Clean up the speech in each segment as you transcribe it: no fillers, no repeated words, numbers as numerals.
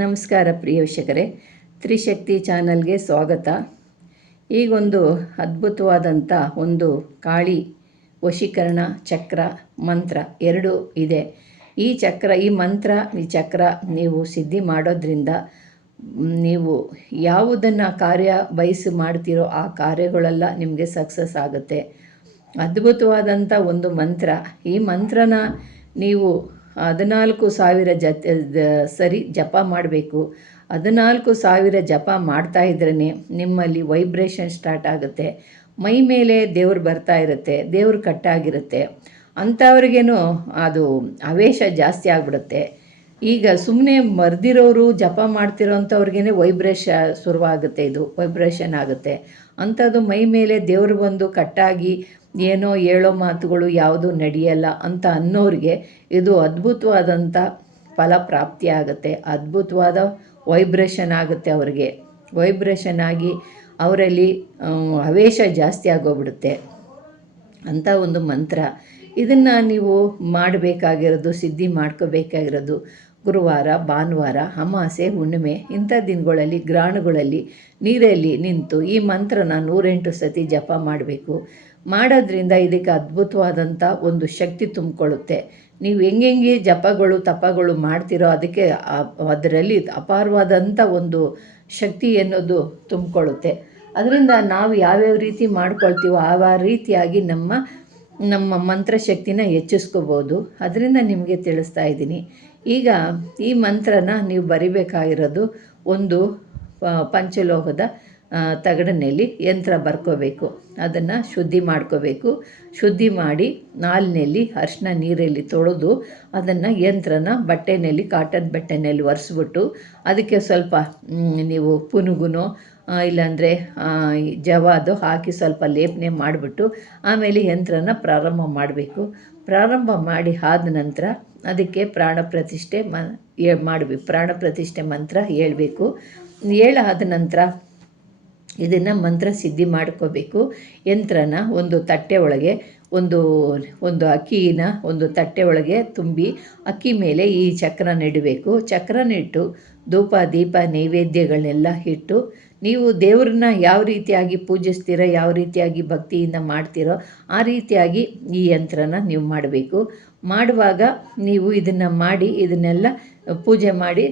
ನಮಸ್ಕಾರ ಪ್ರಿಯ ವೀಕ್ಷಕರೇ, ತ್ರಿಶಕ್ತಿ ಚಾನಲ್ಗೆ ಸ್ವಾಗತ. ಈಗೊಂದು ಅದ್ಭುತವಾದಂಥ ಒಂದು ಕಾಳಿ ವಶೀಕರಣ ಚಕ್ರ ಮಂತ್ರ ಎರಡು ಇದೆ. ಈ ಚಕ್ರ ನೀವು ಸಿದ್ಧಿ ಮಾಡೋದ್ರಿಂದ ನೀವು ಯಾವುದನ್ನು ಕಾರ್ಯ ಬಯಸಿ ಮಾಡ್ತೀರೋ ಆ ಕಾರ್ಯಗಳೆಲ್ಲ ನಿಮಗೆ ಸಕ್ಸಸ್ ಆಗುತ್ತೆ. ಅದ್ಭುತವಾದಂಥ ಒಂದು ಮಂತ್ರ. ಈ ಮಂತ್ರನ ನೀವು 14,000 ಸರಿ ಜಪ ಮಾಡಬೇಕು. 14,000 ಜಪ ಮಾಡ್ತಾಯಿದ್ರೇ ನಿಮ್ಮಲ್ಲಿ ವೈಬ್ರೇಷನ್ ಸ್ಟಾರ್ಟ್ ಆಗುತ್ತೆ. ಮೈ ಮೇಲೆ ದೇವ್ರು ಬರ್ತಾ ಇರುತ್ತೆ, ದೇವ್ರು ಕಟ್ಟಾಗಿರುತ್ತೆ. ಅಂಥವ್ರಿಗೇನು ಅದು ಆವೇಶ ಜಾಸ್ತಿ ಆಗಿಬಿಡುತ್ತೆ. ಈಗ ಸುಮ್ಮನೆ ಮರ್ದಿರೋರು ಜಪ ಮಾಡ್ತಿರೋ ಅಂಥವ್ರಿಗೇ ಶುರುವಾಗುತ್ತೆ, ಇದು ವೈಬ್ರೇಷನ್ ಆಗುತ್ತೆ. ಅಂಥದ್ದು ಮೈ ಮೇಲೆ ದೇವ್ರು ಬಂದು ಕಟ್ಟಾಗಿ ಏನೋ ಹೇಳೋ ಮಾತುಗಳು ಯಾವುದೂ ನಡೆಯಲ್ಲ ಅಂತ ಅನ್ನೋರಿಗೆ ಇದು ಅದ್ಭುತವಾದಂಥ ಫಲ ಪ್ರಾಪ್ತಿಯಾಗುತ್ತೆ. ಅದ್ಭುತವಾದ ವೈಬ್ರೇಷನ್ ಆಗುತ್ತೆ. ಅವರಿಗೆ ವೈಬ್ರೇಷನ್ ಆಗಿ ಅವರಲ್ಲಿ ಆವೇಶ ಜಾಸ್ತಿ ಆಗೋಗ್ಬಿಡುತ್ತೆ. ಅಂಥ ಒಂದು ಮಂತ್ರ. ಇದನ್ನು ನೀವು ಮಾಡಬೇಕಾಗಿರೋದು, ಸಿದ್ಧಿ ಮಾಡ್ಕೋಬೇಕಾಗಿರೋದು ಗುರುವಾರ, ಭಾನುವಾರ, ಅಮಾವಾಸ್ಯೆ, ಹುಣ್ಣಿಮೆ ಇಂಥ ದಿನಗಳಲ್ಲಿ ಗ್ರಹಣಗಳಲ್ಲಿ ನೀರಲ್ಲಿ ನಿಂತು ಈ ಮಂತ್ರನ 108 ಸತಿ ಜಪ ಮಾಡಬೇಕು. ಮಾಡೋದ್ರಿಂದ ಇದಕ್ಕೆ ಅದ್ಭುತವಾದಂಥ ಒಂದು ಶಕ್ತಿ ತುಂಬಿಕೊಳ್ಳುತ್ತೆ. ನೀವು ಹೆಂಗೆ ಜಪಗಳು ತಪಗಳು ಮಾಡ್ತಿರೋ ಅದಕ್ಕೆ ಅದರಲ್ಲಿ ಅಪಾರವಾದಂಥ ಒಂದು ಶಕ್ತಿ ಅನ್ನೋದು ತುಂಬಿಕೊಳ್ಳುತ್ತೆ. ಅದರಿಂದ ನಾವು ಯಾವ್ಯಾವ ರೀತಿ ಮಾಡ್ಕೊಳ್ತೀವೋ ಆ ರೀತಿಯಾಗಿ ನಮ್ಮ ಮಂತ್ರಶಕ್ತಿನ ಹೆಚ್ಚಿಸ್ಕೋಬೋದು. ಅದರಿಂದ ನಿಮಗೆ ತಿಳಿಸ್ತಾ ಇದ್ದೀನಿ. ಈಗ ಈ ಮಂತ್ರನ ನೀವು ಬರಿಬೇಕಾಗಿರೋದು ಒಂದು ಪಂಚಲೋಹದ ತಗಡಿನಲ್ಲಿ ಯಂತ್ರ ಬರ್ಕೋಬೇಕು. ಅದನ್ನು ಶುದ್ಧಿ ಮಾಡ್ಕೋಬೇಕು. ಶುದ್ಧಿ ಮಾಡಿ ನಾಲಿನಲ್ಲಿ ಅರಿಶಿನ ನೀರಲ್ಲಿ ತೊಳೆದು ಅದನ್ನು ಯಂತ್ರನ ಬಟ್ಟೆಯಲ್ಲಿ, ಕಾಟನ್ ಬಟ್ಟೆಯಲ್ಲಿ ಒರೆಸ್ಬಿಟ್ಟು ಅದಕ್ಕೆ ಸ್ವಲ್ಪ ನೀವು ಪುನುಗುನೋ ಇಲ್ಲಾಂದರೆ ಜವಾದು ಹಾಕಿ ಸ್ವಲ್ಪ ಲೇಪನೆ ಮಾಡಿಬಿಟ್ಟು ಆಮೇಲೆ ಯಂತ್ರನ ಪ್ರಾರಂಭ ಮಾಡಬೇಕು. ಪ್ರಾರಂಭ ಮಾಡಿ ಆದ ನಂತರ ಅದಕ್ಕೆ ಪ್ರಾಣ ಪ್ರತಿಷ್ಠೆ ಮಂತ್ರ ಹೇಳಬೇಕು. ಹೇಳಾದ ನಂತರ ಇದನ್ನು ಮಂತ್ರ ಸಿದ್ಧಿ ಮಾಡ್ಕೋಬೇಕು. ಯಂತ್ರನ ಒಂದು ತಟ್ಟೆ ಒಳಗೆ ಒಂದು ಅಕ್ಕಿನ ಒಂದು ತಟ್ಟೆ ಒಳಗೆ ತುಂಬಿ ಅಕ್ಕಿ ಮೇಲೆ ಈ ಚಕ್ರನ ಇಡಬೇಕು. ಚಕ್ರನ ಇಟ್ಟು ಧೂಪ ದೀಪ ನೈವೇದ್ಯಗಳನ್ನೆಲ್ಲ ಇಟ್ಟು ನೀವು ದೇವ್ರನ್ನ ಯಾವ ರೀತಿಯಾಗಿ ಪೂಜಿಸ್ತೀರೋ, ಯಾವ ರೀತಿಯಾಗಿ ಭಕ್ತಿಯಿಂದ ಮಾಡ್ತೀರೋ ಆ ರೀತಿಯಾಗಿ ಈ ಯಂತ್ರನ ನೀವು ಮಾಡಬೇಕು. ಮಾಡುವಾಗ ನೀವು ಇದನ್ನು ಮಾಡಿ ಇದನ್ನೆಲ್ಲ ಪೂಜೆ ಮಾಡಿ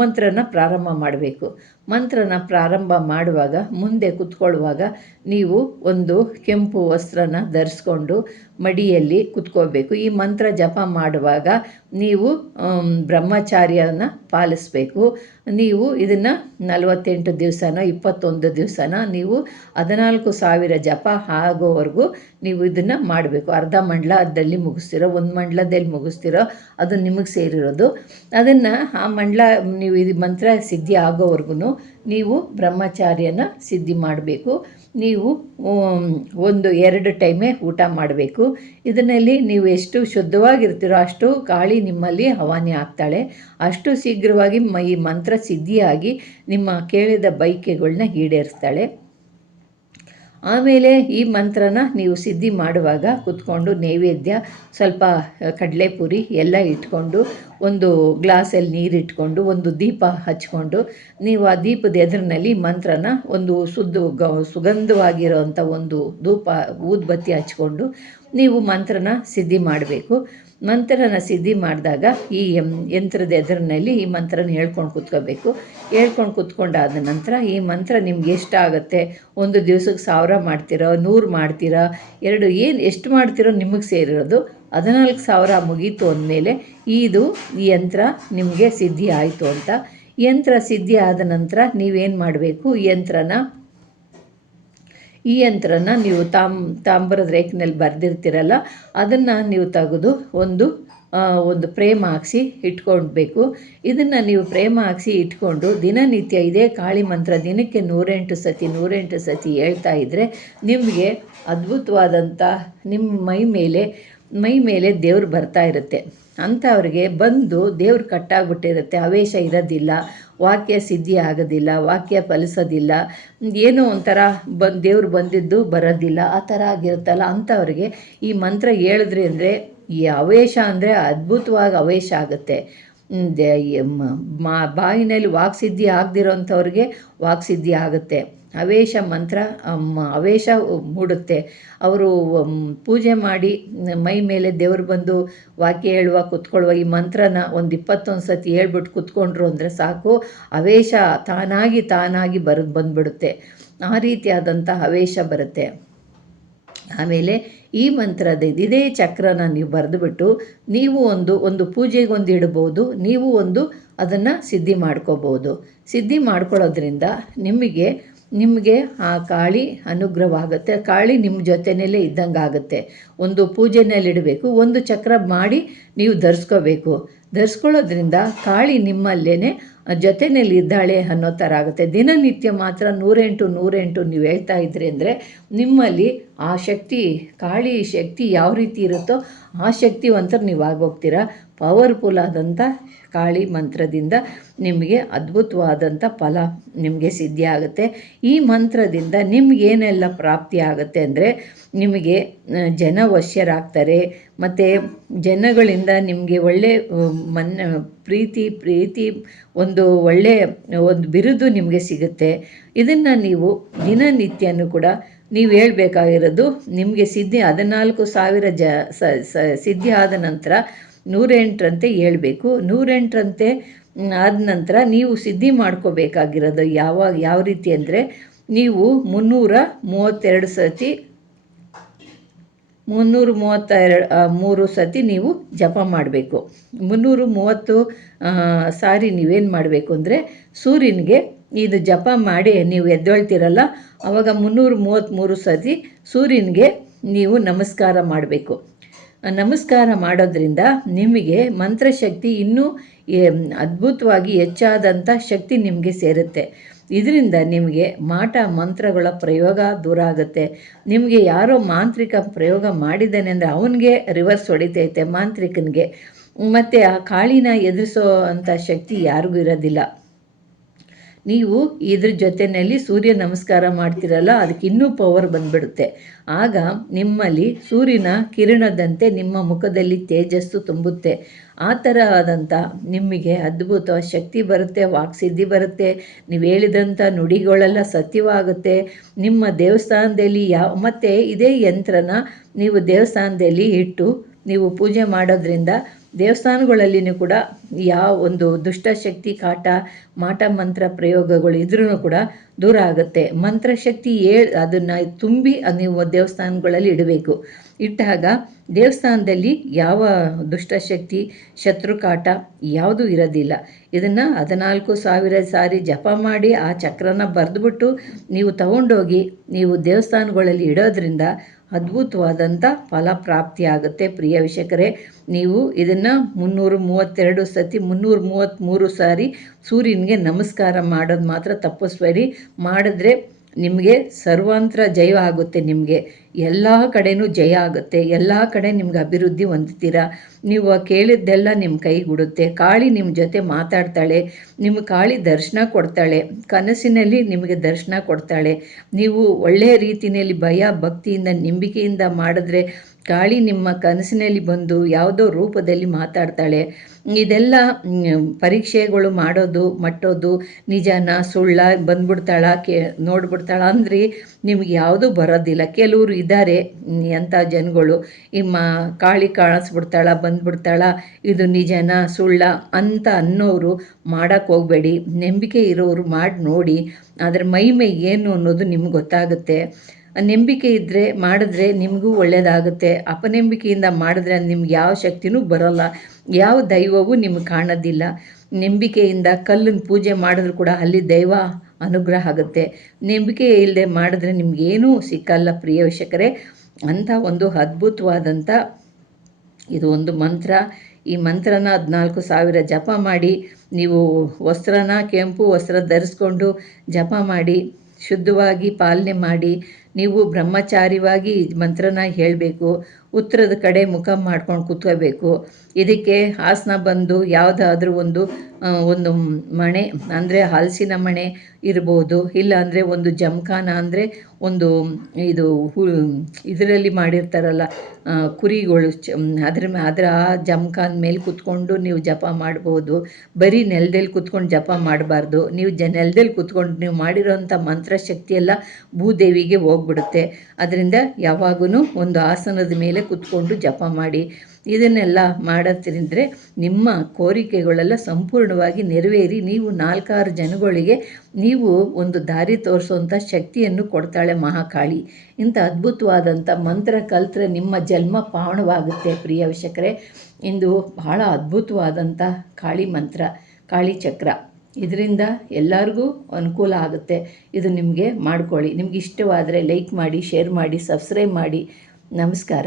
ಮಂತ್ರನ ಪ್ರಾರಂಭ ಮಾಡಬೇಕು. ಮಂತ್ರನ ಪ್ರಾರಂಭ ಮಾಡುವಾಗ ಮುಂದೆ ಕೂತ್ಕೊಳ್ಳುವಾಗ ನೀವು ಒಂದು ಕೆಂಪು ವಸ್ತ್ರನ ಧರಿಸ್ಕೊಂಡು ಮಡಿಯಲ್ಲಿ ಕೂತ್ಕೋಬೇಕು. ಈ ಮಂತ್ರ ಜಪ ಮಾಡುವಾಗ ನೀವು ಬ್ರಹ್ಮಚಾರ್ಯನ ಪಾಲಿಸಬೇಕು. ನೀವು ಇದನ್ನು 48 ದಿವಸನೋ 21 ದಿವಸನ ನೀವು 14,000 ಜಪ ಆಗೋವರೆಗೂ ನೀವು ಇದನ್ನು ಮಾಡಬೇಕು. ಅರ್ಧ ಮಂಡಲದಲ್ಲಿ ಮುಗಿಸ್ತಿರೋ, ಒಂದು ಮಂಡಲದಲ್ಲಿ ಮುಗಿಸ್ತಿರೋ ಅದು ನಿಮಗೆ ಸೇರಿರೋದು. ಅದನ್ನು ಆ ನೀವು ಇದು ಮಂತ್ರ ಸಿದ್ಧಿ ಆಗೋವರೆಗೂ ನೀವು ಬ್ರಹ್ಮಚಾರ್ಯನ ಸಿದ್ಧಿ ಮಾಡಬೇಕು. ನೀವು 2 ಟೈಮೇ ಊಟ ಮಾಡಬೇಕು. ಇದರಲ್ಲಿ ನೀವು ಎಷ್ಟು ಶುದ್ಧವಾಗಿರ್ತೀರೋ ಅಷ್ಟು ಕಾಳಿ ನಿಮ್ಮಲ್ಲಿ ಹವಾನಿ ಆಗ್ತಾಳೆ. ಅಷ್ಟು ಶೀಘ್ರವಾಗಿ ಈ ಮಂತ್ರ ಸಿದ್ಧಿಯಾಗಿ ನಿಮ್ಮ ಕೇಳಿದ ಬಯಕೆಗಳನ್ನ ಈಡೇರಿಸ್ತಾಳೆ. ಆಮೇಲೆ ಈ ಮಂತ್ರನ ನೀವು ಸಿದ್ಧಿ ಮಾಡುವಾಗ ಕೂತ್ಕೊಂಡು ನೈವೇದ್ಯ ಸ್ವಲ್ಪ ಕಡಲೆಪುರಿ ಎಲ್ಲ ಇಟ್ಕೊಂಡು ಒಂದು ಗ್ಲಾಸಲ್ಲಿ ನೀರಿಟ್ಕೊಂಡು ಒಂದು ದೀಪ ಹಚ್ಕೊಂಡು ನೀವು ಆ ದೀಪದ ಎದುರಿನಲ್ಲಿ ಮಂತ್ರನ ಒಂದು ಸುಗಂಧವಾಗಿರೋವಂಥ ಒಂದು ಊದ್ಬತ್ತಿ ಹಚ್ಕೊಂಡು ನೀವು ಮಂತ್ರನ ಸಿದ್ಧಿ ಮಾಡಬೇಕು. ಮಂತ್ರನ ಸಿದ್ಧಿ ಮಾಡಿದಾಗ ಈ ಯಂತ್ರದ ಎದುರಿನಲ್ಲಿ ಈ ಮಂತ್ರನ ಹೇಳ್ಕೊಂಡು ಕೂತ್ಕೋಬೇಕು. ಹೇಳ್ಕೊಂಡು ಕೂತ್ಕೊಂಡಾದ ನಂತರ ಈ ಮಂತ್ರ ನಿಮ್ಗೆ ಎಷ್ಟಾಗುತ್ತೆ, ಒಂದು ದಿವಸಕ್ಕೆ 1000 ಮಾಡ್ತೀರೋ, 100 ಮಾಡ್ತೀರಾ, ಎಷ್ಟು ಮಾಡ್ತೀರೋ ನಿಮಗೆ ಸೇರಿರೋದು. 14,000 ಮುಗೀತು ಅಂದಮೇಲೆ ಈ ಯಂತ್ರ ನಿಮಗೆ ಸಿದ್ಧಿ ಆಯಿತು ಅಂತ. ಯಂತ್ರ ಸಿದ್ಧಿ ಆದ ನಂತರ ನೀವೇನು ಮಾಡಬೇಕು, ಈ ಯಂತ್ರನ ನೀವು ತಾಮ್ರದ ರೇಖಿನಲ್ಲಿ ಬರೆದಿರ್ತೀರಲ್ಲ ಅದನ್ನು ನೀವು ತೆಗೆದು ಒಂದು ಫ್ರೇಮ್ ಹಾಕ್ಸಿ ಇಟ್ಕೊಳ್ಬೇಕು. ಇದನ್ನು ನೀವು ಫ್ರೇಮ್ ಹಾಕ್ಸಿ ಇಟ್ಕೊಂಡು ದಿನನಿತ್ಯ ಇದೇ ಕಾಳಿ ಮಂತ್ರ ದಿನಕ್ಕೆ 108 ಸತಿ ಹೇಳ್ತಾ ಇದ್ದರೆ ನಿಮಗೆ ಅದ್ಭುತವಾದಂಥ ನಿಮ್ಮ ಮೈ ಮೇಲೆ ದೇವ್ರು ಬರ್ತಾ ಇರುತ್ತೆ. ಅಂಥವ್ರಿಗೆ ಬಂದು ದೇವ್ರು ಕಟ್ಟಾಗ್ಬಿಟ್ಟಿರುತ್ತೆ, ಆವೇಶ ಇರೋದಿಲ್ಲ, ವಾಕ್ಯ ಸಿದ್ಧಿ ಆಗೋದಿಲ್ಲ, ವಾಕ್ಯ ಫಲಿಸೋದಿಲ್ಲ, ಏನೋ ಒಂಥರ ದೇವ್ರು ಬಂದಿದ್ದು ಬರೋದಿಲ್ಲ, ಆ ಥರ ಆಗಿರುತ್ತಲ್ಲ ಅಂಥವ್ರಿಗೆ ಈ ಮಂತ್ರ ಹೇಳಿದ್ರಿ ಅಂದರೆ ಈ ಆವೇಶ ಅಂದರೆ ಅದ್ಭುತವಾಗಿ ಆವೇಶ ಆಗುತ್ತೆ. ಬಾಯಿನಲ್ಲಿ ವಾಕ್ಸಿದ್ಧಿ ಆಗದಿರೋಂಥವ್ರಿಗೆ ವಾಕ್ಸಿದ್ಧಿ ಆಗುತ್ತೆ. ಅವೇಶ ಮಂತ್ರ ಅವೇಶ ಮೂಡುತ್ತೆ. ಅವರು ಪೂಜೆ ಮಾಡಿ ಮೈ ಮೇಲೆ ದೇವರು ಬಂದು ವಾಕ್ಯ ಹೇಳುವ ಕೂತ್ಕೊಳ್ಳುವ ಈ ಮಂತ್ರನ ಒಂದು 21 ಸತಿ ಹೇಳ್ಬಿಟ್ಟು ಕೂತ್ಕೊಂಡ್ರು ಅಂದರೆ ಸಾಕು, ಅವೇಶ ತಾನಾಗಿ ಬಂದ್ಬಿಡುತ್ತೆ. ಆ ರೀತಿಯಾದಂಥ ಅವೇಶ ಬರುತ್ತೆ. ಆಮೇಲೆ ಈ ಮಂತ್ರದ ಇದೇ ಚಕ್ರನ ನೀವು ಬರೆದುಬಿಟ್ಟು ನೀವು ಒಂದು ಪೂಜೆಗೊಂದು ಇಡ್ಬೋದು, ನೀವು ಅದನ್ನು ಸಿದ್ಧಿ ಮಾಡ್ಕೋಬೋದು. ಸಿದ್ಧಿ ಮಾಡ್ಕೊಳ್ಳೋದ್ರಿಂದ ನಿಮಗೆ ಆ ಕಾಳಿ ಅನುಗ್ರಹವಾಗುತ್ತೆ. ಕಾಳಿ ನಿಮ್ಮ ಜೊತೆಯಲ್ಲೇ ಇದ್ದಂಗೆ ಆಗುತ್ತೆ. ಒಂದು ಪೂಜೆನಲ್ಲಿ ಇಡಬೇಕು, ಒಂದು ಚಕ್ರ ಮಾಡಿ ನೀವು ಧರಿಸ್ಕೊಳ್ಳೋದ್ರಿಂದ ಕಾಳಿ ನಿಮ್ಮಲ್ಲೇ ಜೊತೆಯಲ್ಲಿ ಇದ್ದಾಳೆ ಅನ್ನೋ ಥರ ಆಗುತ್ತೆ. ದಿನನಿತ್ಯ ಮಾತ್ರ 108 ನೀವು ಹೇಳ್ತಾ ಇದ್ರಿ ಅಂದರೆ ನಿಮ್ಮಲ್ಲಿ ಆ ಶಕ್ತಿ, ಕಾಳಿ ಶಕ್ತಿ ಯಾವ ರೀತಿ ಇರುತ್ತೋ ಆ ಶಕ್ತಿವಂತರು ನೀವು ಆಗೋಗ್ತೀರ. ಪವರ್ಫುಲ್ ಆದಂಥ ಕಾಳಿ ಮಂತ್ರದಿಂದ ನಿಮಗೆ ಅದ್ಭುತವಾದಂಥ ಫಲ ನಿಮಗೆ ಸಿದ್ಧಿ ಆಗುತ್ತೆ. ಈ ಮಂತ್ರದಿಂದ ನಿಮಗೇನೆಲ್ಲ ಪ್ರಾಪ್ತಿ ಆಗುತ್ತೆ ಅಂದರೆ ನಿಮಗೆ ಜನ ವಶ್ಯರಾಗ್ತಾರೆ, ಮತ್ತು ಜನಗಳಿಂದ ನಿಮಗೆ ಒಳ್ಳೆ ಪ್ರೀತಿ ಒಂದು ಒಳ್ಳೆಯ ಒಂದು ಬಿರುದು ನಿಮಗೆ ಸಿಗುತ್ತೆ. ಇದನ್ನು ನೀವು ದಿನನಿತ್ಯನೂ ಕೂಡ ನೀವು ಹೇಳಬೇಕಾಗಿರೋದು ನಿಮಗೆ ಸಿದ್ಧಿ 14,000 ಸಿದ್ಧಿ ಆದ ನಂತರ 108ರಂತೆ ಹೇಳ್ಬೇಕು. 108ರಂತೆ ಆದ ನಂತರ ನೀವು ಸಿದ್ಧಿ ಮಾಡ್ಕೋಬೇಕಾಗಿರೋದು ಯಾವ ರೀತಿ ಅಂದರೆ ನೀವು 333 ಸತಿ ನೀವು ಜಪ ಮಾಡಬೇಕು. 330 ಸಾರಿ ನೀವೇನು ಮಾಡಬೇಕು ಅಂದರೆ ಸೂರ್ಯನಿಗೆ ಇದು ಜಪ ಮಾಡಿ ನೀವು ಎದ್ದೇಳ್ತಿರಲ್ಲ, ಆವಾಗ 333 ಸತಿ ಸೂರ್ಯನಿಗೆ ನೀವು ನಮಸ್ಕಾರ ಮಾಡಬೇಕು. ನಮಸ್ಕಾರ ಮಾಡೋದ್ರಿಂದ ನಿಮಗೆ ಮಂತ್ರಶಕ್ತಿ ಇನ್ನೂ ಅದ್ಭುತವಾಗಿ ಹೆಚ್ಚಾದಂಥ ಶಕ್ತಿ ನಿಮಗೆ ಸೇರುತ್ತೆ. ಇದರಿಂದ ನಿಮಗೆ ಮಂತ್ರಗಳ ಪ್ರಯೋಗ ದೂರ ಆಗುತ್ತೆ. ನಿಮಗೆ ಯಾರೋ ಮಾಂತ್ರಿಕ ಪ್ರಯೋಗ ಮಾಡಿದ್ದಾನೆ ಅಂದರೆ ಅವನಿಗೆ ರಿವರ್ಸ್ ಹೊಡಿತೈತೆ ಮಾಂತ್ರಿಕನಿಗೆ, ಮತ್ತು ಆ ಕಾಳಿನ ಎದುರಿಸೋ ಅಂಥ ಶಕ್ತಿ ಯಾರಿಗೂ ಇರೋದಿಲ್ಲ. ನೀವು ಇದ್ರ ಜೊತೆಯಲ್ಲಿ ಸೂರ್ಯ ನಮಸ್ಕಾರ ಮಾಡ್ತಿರಲ್ಲ, ಅದಕ್ಕೆ ಇನ್ನೂ ಪವರ್ ಬಂದುಬಿಡುತ್ತೆ. ಆಗ ನಿಮ್ಮಲ್ಲಿ ಸೂರ್ಯನ ಕಿರಣದಂತೆ ನಿಮ್ಮ ಮುಖದಲ್ಲಿ ತೇಜಸ್ಸು ತುಂಬುತ್ತೆ. ಆ ಥರ ಆದಂಥ ನಿಮಗೆ ಅದ್ಭುತ ಶಕ್ತಿ ಬರುತ್ತೆ, ವಾಕ್ಸಿದ್ಧಿ ಬರುತ್ತೆ. ನೀವು ಹೇಳಿದಂಥ ನುಡಿಗಳೆಲ್ಲ ಸತ್ಯವಾಗುತ್ತೆ. ನಿಮ್ಮ ದೇವಸ್ಥಾನದಲ್ಲಿ ಮತ್ತು ಇದೇ ಯಂತ್ರನ ನೀವು ದೇವಸ್ಥಾನದಲ್ಲಿ ಇಟ್ಟು ನೀವು ಪೂಜೆ ಮಾಡೋದ್ರಿಂದ ದೇವಸ್ಥಾನಗಳಲ್ಲಿನೂ ಕೂಡ ಯಾವ ಒಂದು ದುಷ್ಟಶಕ್ತಿ ಕಾಟ ಮಂತ್ರ ಪ್ರಯೋಗಗಳು ಇದ್ರೂ ಕೂಡ ದೂರ ಆಗುತ್ತೆ. ಮಂತ್ರಶಕ್ತಿ ಅದನ್ನು ತುಂಬಿ ನೀವು ದೇವಸ್ಥಾನಗಳಲ್ಲಿ ಇಡಬೇಕು. ಇಟ್ಟಾಗ ದೇವಸ್ಥಾನದಲ್ಲಿ ಯಾವ ದುಷ್ಟಶಕ್ತಿ ಶತ್ರು ಕಾಟ ಯಾವುದೂ ಇರೋದಿಲ್ಲ. ಇದನ್ನು 14,000 ಸಾರಿ ಜಪ ಮಾಡಿ ಆ ಚಕ್ರನ ಬರೆದುಬಿಟ್ಟು ನೀವು ತಗೊಂಡೋಗಿ ನೀವು ದೇವಸ್ಥಾನಗಳಲ್ಲಿ ಇಡೋದ್ರಿಂದ ಅದ್ಭುತವಾದಂಥ ಫಲ ಪ್ರಾಪ್ತಿಯಾಗುತ್ತೆ. ಪ್ರಿಯ ವೀಕ್ಷಕರೇ, ನೀವು ಇದನ್ನು 333 ಸಾರಿ ಸೂರ್ಯನಿಗೆ ನಮಸ್ಕಾರ ಮಾಡೋದು ಮಾತ್ರ ತಪ್ಪಿಸ್ಬೇಡಿ. ಮಾಡಿದ್ರೆ ನಿಮಗೆ ಸರ್ವಾಂತರ ಜಯ ಆಗುತ್ತೆ. ನಿಮಗೆ ಎಲ್ಲ ಕಡೆಯೂ ಜಯ ಆಗುತ್ತೆ. ಎಲ್ಲ ಕಡೆ ನಿಮ್ಗೆ ಅಭಿವೃದ್ಧಿ ಹೊಂದ್ತೀರಾ. ನೀವು ಕೇಳಿದ್ದೆಲ್ಲ ನಿಮ್ಮ ಕೈಗೂಡುತ್ತೆ. ಕಾಳಿ ನಿಮ್ಮ ಜೊತೆ ಮಾತಾಡ್ತಾಳೆ, ನಿಮ್ಮ ಕಾಳಿ ದರ್ಶನ ಕೊಡ್ತಾಳೆ, ಕನಸಿನಲ್ಲಿ ನಿಮಗೆ ದರ್ಶನ ಕೊಡ್ತಾಳೆ. ನೀವು ಒಳ್ಳೆಯ ರೀತಿಯಲ್ಲಿ ಭಯ ಭಕ್ತಿಯಿಂದ ನಂಬಿಕೆಯಿಂದ ಮಾಡಿದ್ರೆ ಕಾಳಿ ನಿಮ್ಮ ಕನಸಿನಲ್ಲಿ ಬಂದು ಯಾವುದೋ ರೂಪದಲ್ಲಿ ಮಾತಾಡ್ತಾಳೆ. ಇದೆಲ್ಲ ಪರೀಕ್ಷೆಗಳು ಮಟ್ಟೋದು ನಿಜನ ಸುಳ್ಳ ಬಂದ್ಬಿಡ್ತಾಳ ನೋಡ್ಬಿಡ್ತಾಳ ಅಂದ್ರೆ ನಿಮ್ಗೆ ಯಾವುದೂ ಬರೋದಿಲ್ಲ. ಕೆಲವರು ಇದ್ದಾರೆ ಅಂಥ ಜನಗಳು, ಕಾಳಿ ಕಾಣಿಸ್ಬಿಡ್ತಾಳ ಬಂದ್ಬಿಡ್ತಾಳ ಇದು ನಿಜನ ಸುಳ್ಳ ಅಂತ ಅನ್ನೋರು ಮಾಡೋಕ್ಕೆ ಹೋಗಬೇಡಿ. ನಂಬಿಕೆ ಇರೋರು ಮಾಡಿ ನೋಡಿ, ಅದರ ಮಹಿಮೆ ಏನು ಅನ್ನೋದು ನಿಮ್ಗೆ ಗೊತ್ತಾಗುತ್ತೆ. ನಂಬಿಕೆ ಮಾಡಿದ್ರೆ ನಿಮಗೂ ಒಳ್ಳೆಯದಾಗುತ್ತೆ. ಅಪನಂಬಿಕೆಯಿಂದ ಮಾಡಿದ್ರೆ ನಿಮ್ಗೆ ಯಾವ ಶಕ್ತಿನೂ ಬರೋಲ್ಲ, ಯಾವ ದೈವವೂ ನಿಮ್ಗೆ ಕಾಣೋದಿಲ್ಲ. ನಂಬಿಕೆಯಿಂದ ಕಲ್ಲನ್ನು ಪೂಜೆ ಮಾಡಿದ್ರು ಕೂಡ ಅಲ್ಲಿ ದೈವ ಅನುಗ್ರಹ ಆಗುತ್ತೆ. ನಂಬಿಕೆ ಇಲ್ಲದೆ ಮಾಡಿದ್ರೆ ನಿಮಗೇನೂ ಸಿಕ್ಕಲ್ಲ. ಪ್ರಿಯ ವೀಕ್ಷಕರೇ, ಅಂಥ ಒಂದು ಅದ್ಭುತವಾದಂಥ ಇದು ಒಂದು ಮಂತ್ರ. ಈ ಮಂತ್ರನ 14,000 ಜಪ ಮಾಡಿ ನೀವು ಕೆಂಪು ವಸ್ತ್ರ ಧರಿಸ್ಕೊಂಡು ಜಪ ಮಾಡಿ ಶುದ್ಧವಾಗಿ ಪಾಲನೆ ಮಾಡಿ ನೀವು ಬ್ರಹ್ಮಚಾರಿವಾಗಿ ಮಂತ್ರನ ಹೇಳಬೇಕು. ಉತ್ತರದ ಕಡೆ ಮುಖ ಮಾಡ್ಕೊಂಡು ಕೂತ್ಕೋಬೇಕು. ಇದಕ್ಕೆ ಆಸನ ಬಂದು ಯಾವುದಾದ್ರೂ ಒಂದು ಮಣೆ ಅಂದರೆ ಹಲಸಿನ ಮಣೆ ಇರ್ಬೋದು, ಇಲ್ಲ ಅಂದರೆ ಒಂದು ಜಮಖಾನ ಅಂದರೆ ಒಂದು ಇದು ಇದರಲ್ಲಿ ಮಾಡಿರ್ತಾರಲ್ಲ ಕುರಿಗಳು ಅದರ ಆ ಜಮಖಾನ ಮೇಲೆ ಕೂತ್ಕೊಂಡು ನೀವು ಜಪ ಮಾಡ್ಬೋದು. ಬರೀ ನೆಲದಲ್ಲಿ ಕೂತ್ಕೊಂಡು ಜಪ ಮಾಡಬಾರ್ದು. ನೀವು ನೆಲದಲ್ಲಿ ಕೂತ್ಕೊಂಡು ನೀವು ಮಾಡಿರೋಂಥ ಮಂತ್ರಶಕ್ತಿ ಎಲ್ಲ ಭೂದೇವಿಗೆ ಹೋಗ್ಬಿಡುತ್ತೆ. ಅದರಿಂದ ಯಾವಾಗೂ ಒಂದು ಆಸನದ ಮೇಲೆ ಕೂತ್ಕೊಂಡು ಜಪ ಮಾಡಿ. ಇದನ್ನೆಲ್ಲ ಮಾಡೋದ್ರಿಂದ ನಿಮ್ಮ ಕೋರಿಕೆಗಳೆಲ್ಲ ಸಂಪೂರ್ಣವಾಗಿ ನೆರವೇರಿ ನೀವು 4-6 ಜನಗಳಿಗೆ ನೀವು ಒಂದು ದಾರಿ ತೋರಿಸುವಂಥ ಶಕ್ತಿಯನ್ನು ಕೊಡ್ತಾಳೆ ಮಹಾಕಾಳಿ. ಇಂಥ ಅದ್ಭುತವಾದಂಥ ಮಂತ್ರ ಕಲ್ತ್ರೆ ನಿಮ್ಮ ಜನ್ಮ ಪಾವನವಾಗುತ್ತೆ ಪ್ರಿಯ ವೀಕ್ಷಕರೇ. ಇಂದು ಬಹಳ ಅದ್ಭುತವಾದಂಥ ಕಾಳಿ ಮಂತ್ರ, ಕಾಳಿ ಚಕ್ರ. ಇದರಿಂದ ಎಲ್ಲರಿಗೂ ಅನುಕೂಲ ಆಗುತ್ತೆ. ಇದು ನಿಮಗೆ ಮಾಡ್ಕೊಳ್ಳಿ. ನಿಮ್ಗೆ ಇಷ್ಟವಾದರೆ ಲೈಕ್ ಮಾಡಿ, ಶೇರ್ ಮಾಡಿ, ಸಬ್ಸ್ಕ್ರೈಬ್ ಮಾಡಿ. ನಮಸ್ಕಾರ.